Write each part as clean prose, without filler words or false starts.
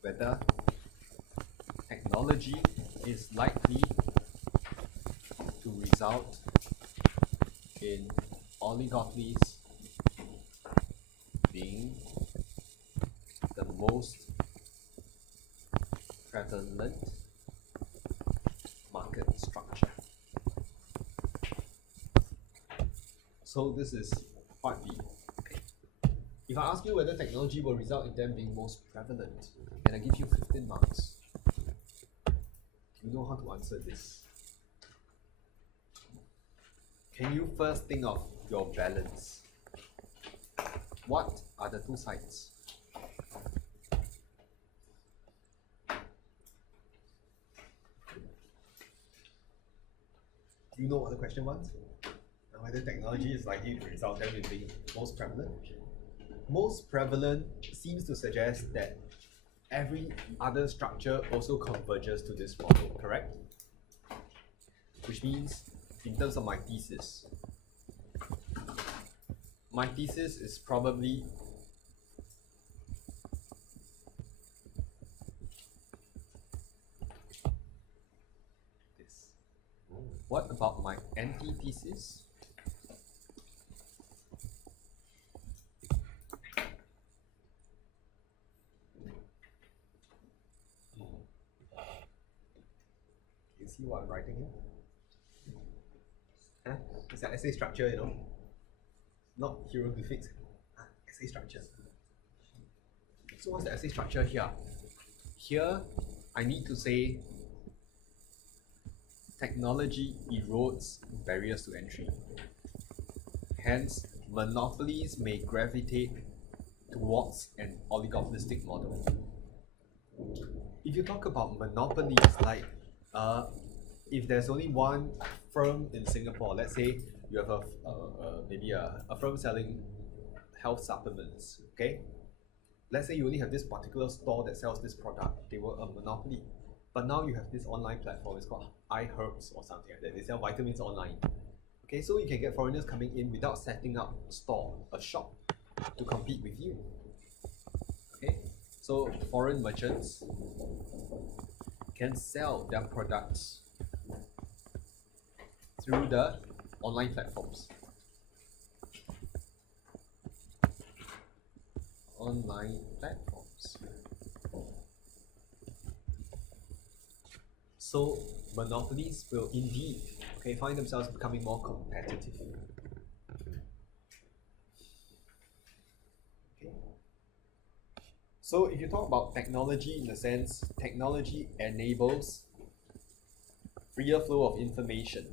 whether technology is likely to result in oligopolies being the most prevalent market structure. So this is part B. Okay. If I ask you whether technology will result in them being most prevalent, and I give you 15 marks, do you know how to answer this? Can you first think of your balance? What are the two sides? Do you know what the question was? Whether technology is likely to result in being most prevalent? Most prevalent seems to suggest that every other structure also converges to this model, correct? Which means, in terms of my thesis is probably this. What about my antithesis? You see what I'm writing here? It's an essay structure, you know, not hieroglyphics. Essay structure. So what's the essay structure here? Here, I need to say technology erodes barriers to entry. Hence, monopolies may gravitate towards an oligopolistic model. If you talk about monopolies, like if there's only one firm in Singapore, let's say you have maybe a firm selling health supplements, okay? Let's say you only have this particular store that sells this product, they were a monopoly. But now you have this online platform, it's called iHerbs or something like that. They sell vitamins online. Okay, so you can get foreigners coming in without setting up a shop to compete with you. Okay, so foreign merchants can sell their products through the online platforms. Online platforms. So monopolies will indeed find themselves becoming more competitive. Okay. So if you talk about technology in the sense, technology enables freer flow of information.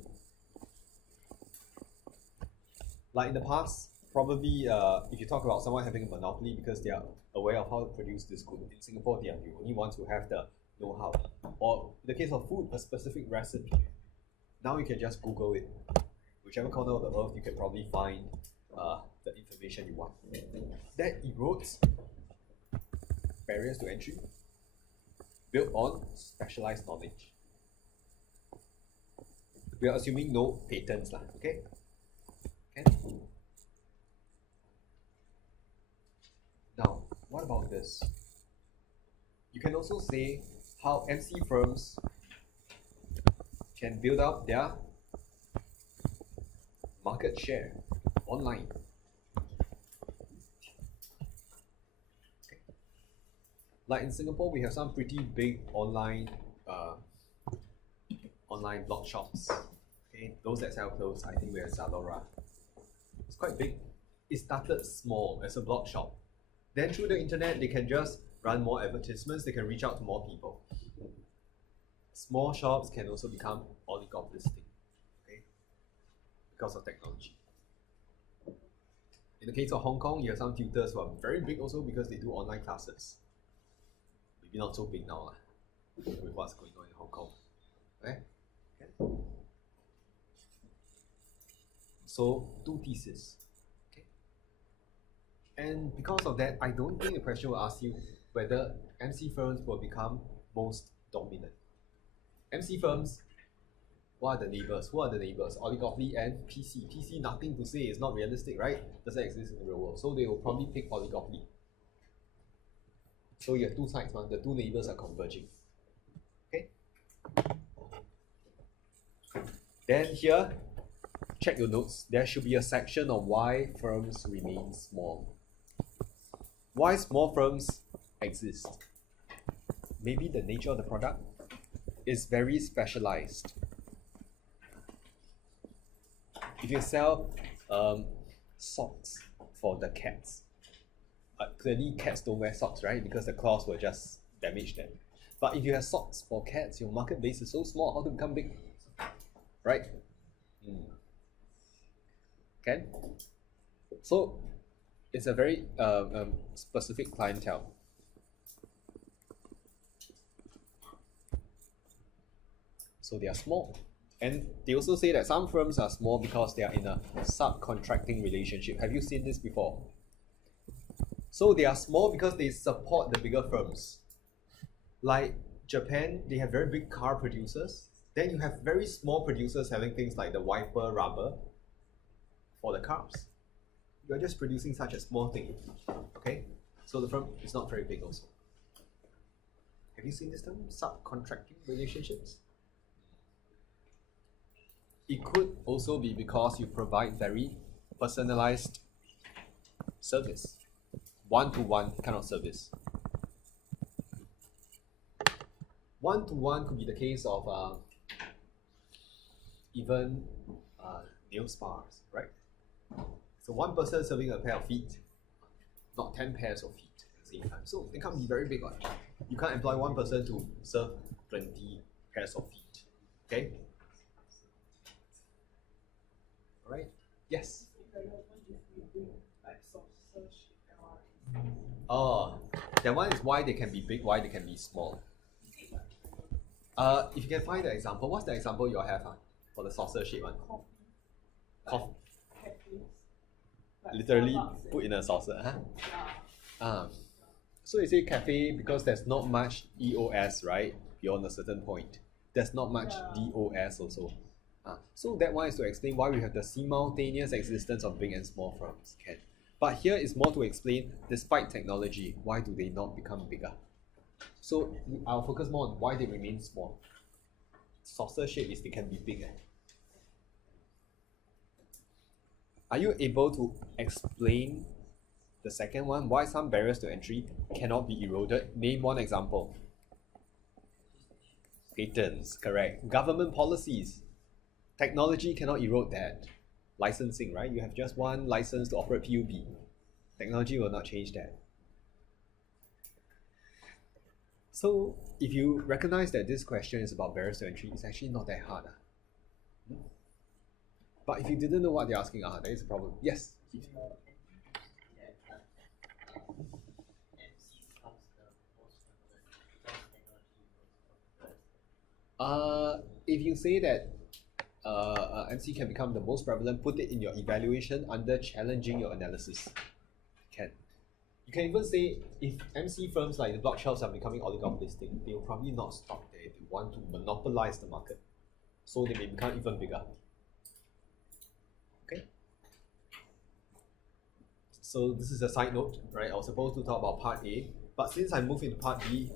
Like in the past, probably if you talk about someone having a monopoly because they are aware of how to produce this good, in Singapore they are the only ones who have the know-how. Or in the case of food, a specific recipe. Now you can just Google it. Whichever corner of the earth, you can probably find the information you want. That erodes barriers to entry built on specialized knowledge. We are assuming no patents, okay? Now, what about this? You can also say how MC firms can build up their market share online. Okay. Like in Singapore, we have some pretty big online blog shops. Okay, those that sell clothes, I think we have Zalora. It's quite big. It started small as a blog shop. Then through the internet, they can just run more advertisements, they can reach out to more people. Small shops can also become oligopolistic, okay, because of technology. In the case of Hong Kong, you have some tutors who are very big also because they do online classes. Maybe not so big now with what's going on in Hong Kong. Okay? So, two theses. Okay? And because of that, I don't think the question will ask you whether MC firms will become most dominant. MC firms, what are the neighbors? Who are the neighbors? Oligopoly and PC. PC, nothing to say, it's not realistic, right? Doesn't exist in the real world. So they will probably pick oligopoly. So you have two sides, the two neighbors are converging. Okay. Then here, check your notes. There should be a section on why firms remain small. Why small firms exist? Maybe the nature of the product is very specialized. If you sell socks for the cats, clearly cats don't wear socks, right? Because the claws will just damage them. But if you have socks for cats, your market base is so small, how to become big? Right? Okay? So it's a very specific clientele. So they are small. And they also say that some firms are small because they are in a subcontracting relationship. Have you seen this before? So they are small because they support the bigger firms. Like Japan, they have very big car producers. Then you have very small producers selling things like the wiper rubber for the cars. You're just producing such a small thing. Okay? So the firm is not very big also. Have you seen this term? Subcontracting relationships? It could also be because you provide very personalized service, one-to-one kind of service. One-to-one could be the case of even nail spas, right? So one person serving a pair of feet, not 10 pairs of feet at the same time. So it can't be very big one. You can't employ one person to serve 20 pairs of feet. Okay? Alright? Yes? Oh, that one is why they can be big, why they can be small. If you can find the example, what's the example you have for the saucer shape one? Coffee. Literally put in a saucer, huh? So you say cafe because there's not much EOS, right? Beyond a certain point. There's not much DOS also. So that one is to explain why we have the simultaneous existence of big and small firms. Can. But here is more to explain, despite technology, why do they not become bigger? So I'll focus more on why they remain small. Saucer shape is they can be bigger. Are you able to explain the second one? Why some barriers to entry cannot be eroded? Name one example. Patents, correct. Government policies. Technology cannot erode that. Licensing, right? You have just one license to operate PUB. Technology will not change that. So if you recognize that this question is about barriers to entry, it's actually not that hard. But if you didn't know what they're asking, there is a problem. Yes? If you say that MC can become the most prevalent, put it in your evaluation under challenging your analysis. Can. You can even say if MC firms like the block shelves are becoming oligopolistic, they will probably not stop there. They want to monopolize the market. So they may become even bigger. Okay? So this is a side note, right? I was supposed to talk about part A, but since I moved into part B,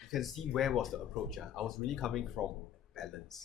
you can see where was the approach. I was really coming from balance.